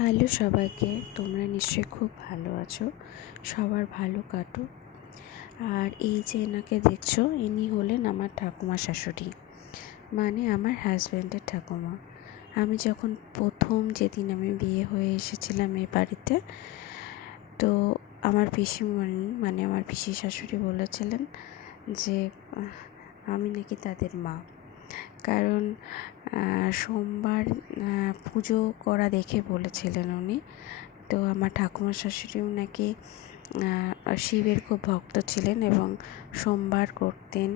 Hello সবাইকে, তোমরা নিশ্চয়ই খুব ভালো আছো। সবার ভালো কাটুক। আর এই যে এনাকে দেখছো, ইনি হলেন আমার ঠাকুমা শাশুড়ি, মানে আমার হাজব্যান্ডের ঠাকুমা। আমি যখন প্রথম যেদিন আমি বিয়ে হয়ে এসেছিলাম এই বাড়িতে, তো আমার পিসিমণি মানে আমার পিসি শাশুড়ি বলেছিলেন যে আমি নাকি তাদের মা। কারণ সোমবার পুজো করা দেখে বলেছিলেন উনি। তো আমার ঠাকুমা শাশুড়িও নাকি শিবের খুব ভক্ত ছিলেন এবং সোমবার করতেন।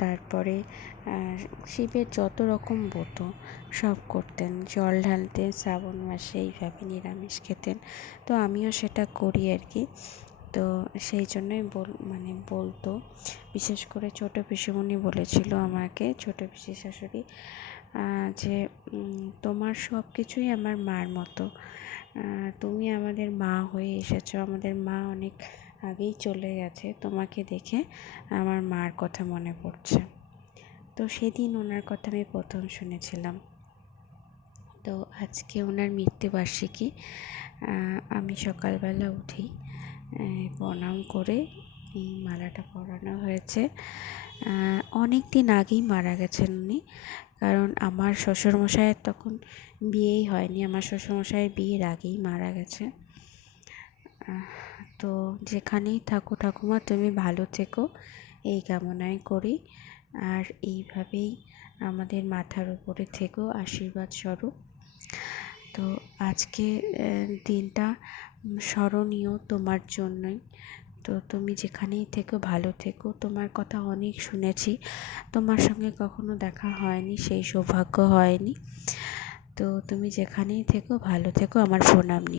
তারপরে শিবের যত রকম ব্রত সব করতেন, জল ঢালতেন, শ্রাবণ মাসে এইভাবে নিরামিষ খেতেন। তো আমিও সেটা করি আর কি। তো সেই জন্যই বলতো, বিশেষ করে ছোটো পিসিমণি বলেছিল আমাকে, ছোটো পিসি শাশুড়ি, যে তোমার সব কিছুই আমার মার মতো, তুমি আমাদের মা হয়ে এসেছো। আমাদের মা অনেক আগেই চলে গেছে, তোমাকে দেখে আমার মার কথা মনে পড়ছে। তো সেদিন ওনার কথা আমি প্রথম শুনেছিলাম। তো আজকে ওনার মৃত্যুবার্ষিকী। আমি সকালবেলা উঠেই প্রণাম করে এই মালাটা পরানো হয়েছে। অনেক দিন আগেই মারা গেছেন উনি, কারণ আমার শ্বশুরমশাইয়ের তখন বিয়েই হয়নি। আমার শ্বশুরমশাইয়ের বিয়ের আগেই মারা গেছে। তো যেখানেই থাকো ঠাকুমা, তুমি ভালো থেকো, এই কামনাই করি। আর এইভাবেই আমাদের মাথার উপরে থেকো আশীর্বাদ স্বরূপ। তো আজকে দিনটা স্মরণীয় তোমার জন্যই। তো তুমি যেখানেই থেকো ভালো থেকো। তোমার কথা অনেক শুনেছি, তোমার সঙ্গে কখনো দেখা হয়নি, সেই সৌভাগ্য হয়নি। তো তুমি যেখানেই থেকো ভালো থেকো, আমার প্রণাম নিও।